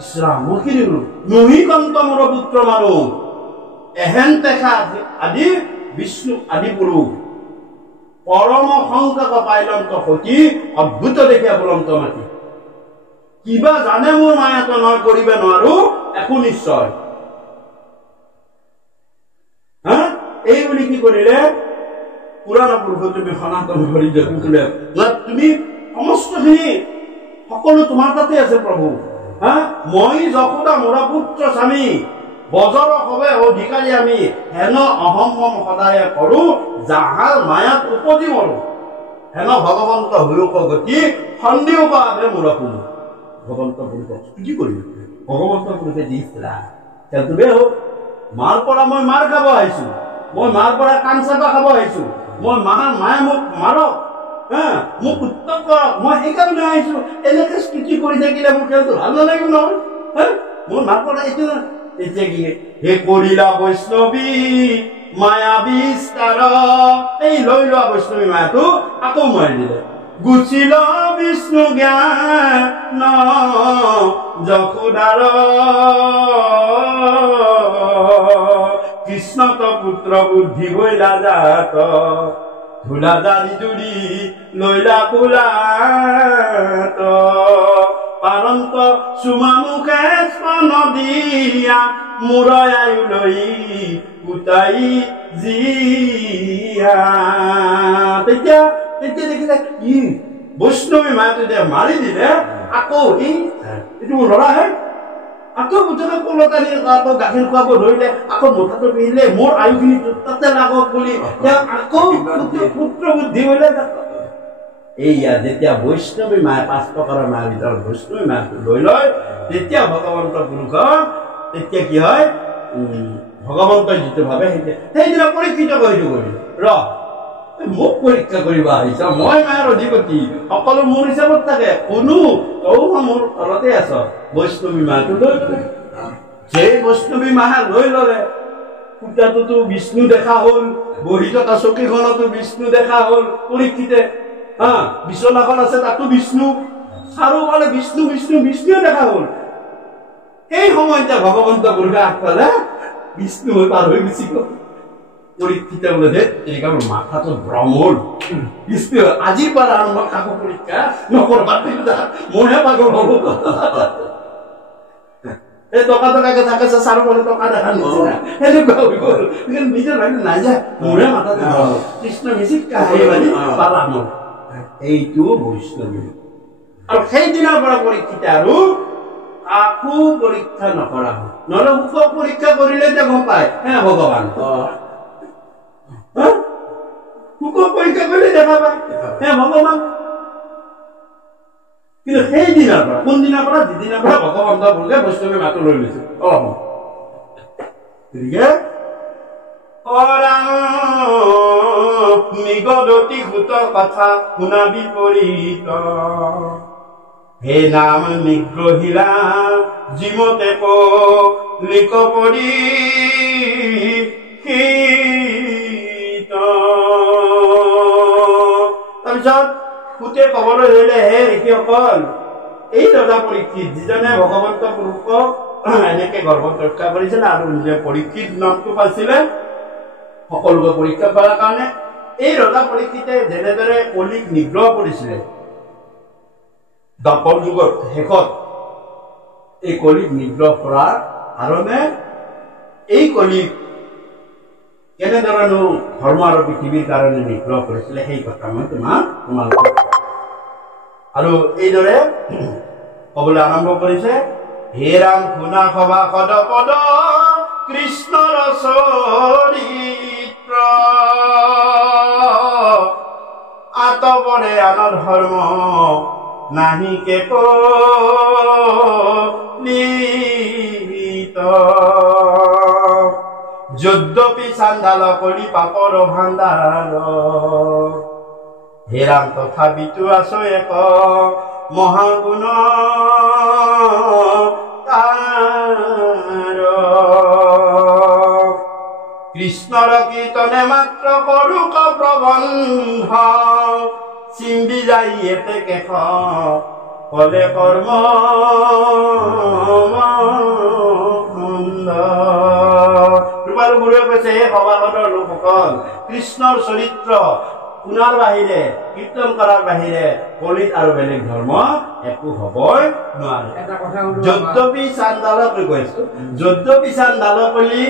ইছৰাম মই কি দেখিলো নহিকন্ত মোৰ পুত্ৰ মানুহ এহেন দেখা আদি বিষ্ণু আদি পুৰুষ পৰম সংকাক পাইলন্ত সতী অদ্ভুত দেখি বুলন্ত মাতি কিবা জানে মোৰ মায়াত নহয় কৰিব নোৱাৰো একো নিশ্চয় হা এই বুলি কি কৰিলে পুৰাণ পুৰুষ তুমি সনাতন হৰি জ্যোতিলে তুমি সমস্তখিনি সকলো তোমাৰ তাতে আছে প্ৰভু হা মই যশোদা মোৰ পুত্ৰ স্বামী বজৰ হবে অধিকাৰী আমি হেন অহম্মম সদায় কৰো যাহাৰ মায়াত উপজি মৰো হেন ভগৱন্ত হৈক গতি সন্দেহ পাবে মোৰ কোনো ভগৱন্ত পুৰুষ কি কৰিম ভগৱন্ত পুৰুষে দিছিলা তুমি মাৰ পৰা মই মাৰ খাব আহিছো মই মাৰ পৰা কাণ চাপা খাব আহিছো মই মায়ে মোক মাৰক হা মোক উত্তপ কৰক মই সেইকাৰণে আহিছো এনেকে স্থিতি কৰি থাকিলে মোৰ খেলটো ভাল নালাগিব নহয় হা মোৰ মাৰ পৰা এইটো এতিয়া কি হে কৰিলা বৈষ্ণৱী মায়া বিস্তাৰ এই লৈ লোৱা বৈষ্ণৱী মায়াটো আকৌ মাৰি দিলে গুচিল বিষ্ণু জ্ঞান যশোদাৰ কৃষ্ণত পুত্ৰ বুদ্ধি হৈলা জাত ধূলা জাৰি জুৰি লৈলা কোলাত পাৰন্ত চুমা মুখে স্পন দিয়া মূৰয় আয়ু লৈ গোটাই জিয়া তেতিয়া দেখিলে ই বৈষ্ণৱী মায়াটো যে মাৰি দিলে আকৌ এইটো মোৰ ল'ৰাহে আকৌ মুঠতে কলতানি আকৌ গাখীৰ খুৱাব ধৰিলে আকৌ মুঠাটো পিন্ধিলে মোৰ আয়ুখিনি তাতে লাগক বুলি আকৌ পুত্ৰ বুদ্ধি হলে এইয়া যেতিয়া বৈষ্ণৱী মায়ে 5 প্ৰকাৰৰ মায়াৰ ভিতৰত বৈষ্ণৱী মায়াটো লৈ লয় তেতিয়া ভগৱন্ত পুৰুষক তেতিয়া কি হয় ভগৱন্তই যিটো ভাবে সেইদিনা পৰীক্ষিত কৰি ৰ মোক পৰীক্ষা কৰিব আহিছ মই মায়াৰ অধিপতি সকলো মোৰ হিচাপত থাকে কোনো তও মোৰ তলতে আছ বৈষ্ণৱী মায়াটো লৈ ললে যে বৈষ্ণৱী মায়া লৈ ললে সূতাটোতো বিষ্ণু দেখা হল বহি থকা চকীখনতো বিষ্ণু দেখা হল পৰীক্ষিতে হা বিচনাখন আছে তাতো বিষ্ণু চাৰিওফালে বিষ্ণু বিষ্ণু বিষ্ণুৱে দেখা হল এই সময়তে ভগৱন্ত পুৰুষে আগফালে বিষ্ণু হৈ পাৰ হৈ গুচি গল পৰীক্ষিতে বোলে যে তেনেকুৱা মোৰ মাথাটো ভ্ৰমণ বিষ্ণু আজিৰ পৰা আৰম্ভ কাকো পৰীক্ষা নকৰবা মইহে পাগল হব এই টকা টকাকে থাকে চাৰিওফালে টকা দেখা নিচিনা সেনেকুৱা হৈ গল নিজৰ ভাবিলে নাযায় মোৰে মাথাটো কৃষ্ণ মিচিক কাহে মানে পালা মোৰ এইটো বৈষ্ণৱী আৰু সেইদিনাৰ পৰা পৰীক্ষিতে আৰু কাকো পৰীক্ষা নকৰা হয় নহলে সুখ পৰীক্ষা কৰিলে যে গম পায় হে ভগৱান সুখ পৰীক্ষা কৰিলে দেখা পায় হে ভগৱান কিন্তু সেইদিনাৰ পৰা কোনদিনাৰ পৰা যিদিনাৰ পৰা ভগৱন্ত পুৰুষে বৈষ্ণৱী মাতো লৈ লৈছে অলপ গতিকে নিগদতি ভূত কথা শুনা বিপৰীত হে নাম নিগ্ৰহিলা জিমতে লিক পৰি তাৰপিছত ভূতে কবলৈ ধৰিলে হে ঋষিসকল এই ৰজা পৰীক্ষিত যিজনে ভগৱন্ত পুৰুষক এনেকে গৰ্ভত ৰক্ষা কৰিছিলে আৰু নিজে পৰীক্ষিত নামটো পাইছিলে সকলোকে পৰীক্ষা কৰাৰ কাৰণে এই ৰজা পৰীক্ষিতে যেনেদৰে কলিক নিগ্ৰহ কৰিছিলে দ্বাপৰ যুগৰ শেষত এই কলিক নিগ্ৰহ কৰাৰ কাৰণে এই কলিক কেনেধৰণে ধৰ্ম আৰু পৃথিৱীৰ কাৰণে নিগ্ৰহ কৰিছিলে সেই কথা মই তোমালোকক আৰু এইদৰে কবলৈ আৰম্ভ কৰিছে হে ৰাম শুনা সভা সদ পদ কৃষ্ণৰ চৰিত্ৰ আতপৰে আন ধৰ্ম নাহিকে কলিত যদ্যপি চাণ্ডাল কৰি পাপৰ ভাণ্ডাৰ হে ৰাম তথাপিতো আছো এক মহাগুণ কৃষ্ণৰ কীৰ্তনে মাত্ৰ কৰোক প্ৰবন্ধ চিম্বি যাই এতে কেশ কলে কৰ্ম তোমাৰ গুৰুৱে কৈছে হে সভাসদৰ লোকসকল কৃষ্ণৰ চৰিত্ৰ শুনাৰ বাহিৰে কীৰ্তন কৰাৰ বাহিৰে কলিত আৰু বেলেগ ধৰ্ম একো হবই নোৱাৰে যদ্যপি চান্দালক কৈছো যদ্যপি চান্দাল কলি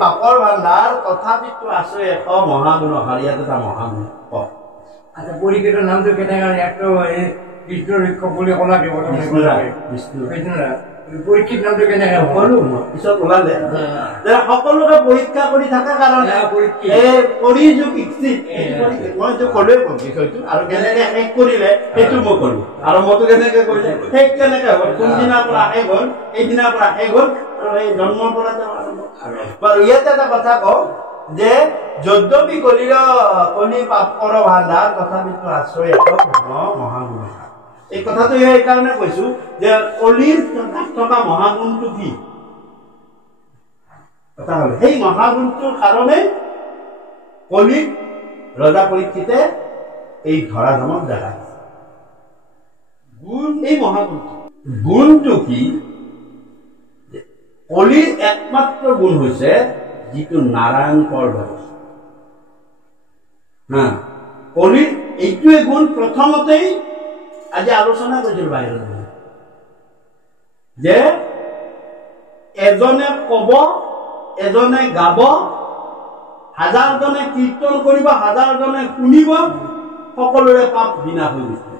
পাপৰ ভাণ্ডাৰ তথাপিতো আছে এশ মহাগুণশালী এটা মহাগুণ আচ্ছা পৰীক্ষিতৰ নামটো কেনেকৈ একটো কৃষ্ণ ৰক্ষক বুলি ক'লা বিষ্ণু পৰীক্ষিত নামটো কেনেকৈ সকলো পিছত ওলালে সকলোকে পৰীক্ষা কৰি থকা কাৰণে কৰি যুগ মই যে ক'লোৱে বিষয়টো আৰু কেনেকে শেষ কৰিলে সেইটো মই ক'লো আৰু মইতো কেনেকে কৰিলে শেষ কেনেকে হ'ল কোনদিনাৰ পৰা শেষ হ'ল এইদিনাৰ পৰা শেষ হ'ল আৰু এই জন্মৰ পৰা বাৰু ইয়াতে এটা কথা কওঁ যে যদ্যপি কলি পাপৰ ভাণ্ডাৰ তথাপিতো আশ্ৰয় এক মহাগুণ এই কথাটো এইকাৰণে কৈছো যে কলিৰ থকা মহাগুণটো কি কথা হ'ল সেই মহাগুণটোৰ কাৰণে কলিত ৰজা পৰীক্ষিতে এই ধৰাধামত দেখা গুণ এই মহাগুণটো গুণটো কি কলিৰ একমাত্ৰ গুণ হৈছে যিটো নাৰায়ণকৰ ব্যৱস্থা কলিৰ এইটোৱে গুণ প্ৰথমতেই আজি আলোচনা কৰিছিল বাহিৰত যে এজনে কব এজনে গাব হাজাৰজনে কীৰ্তন কৰিব হাজাৰজনে শুনিব সকলোৰে পাপ বিনাশ হৈ গৈছে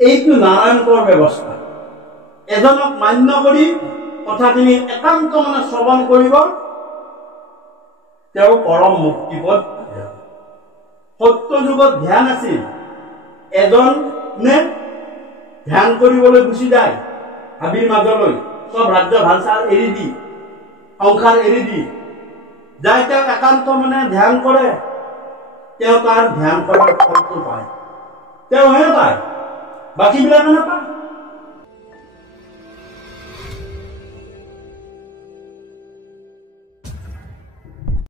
এইটো নাৰায়ণকৰ ব্যৱস্থা এজনক মান্য কৰি কথাখিনি একান্ত মানে শ্ৰৱণ কৰিব তেওঁ পৰম মুক্তিপদ সত্য যুগত ধ্যান আছিল এজনে ধ্যান কৰিবলৈ গুচি যায় হাবিৰ মাজলৈ সব ৰাজ্য ভালচাল এৰি দি সংসাৰ এৰি দি যাই তেওঁ একান্ত মানে ধ্যান কৰে তেওঁ তাৰ ধ্যান কৰাৰ ফলটো পায় তেওঁহে পায় বাকীবিলাকে নাপায়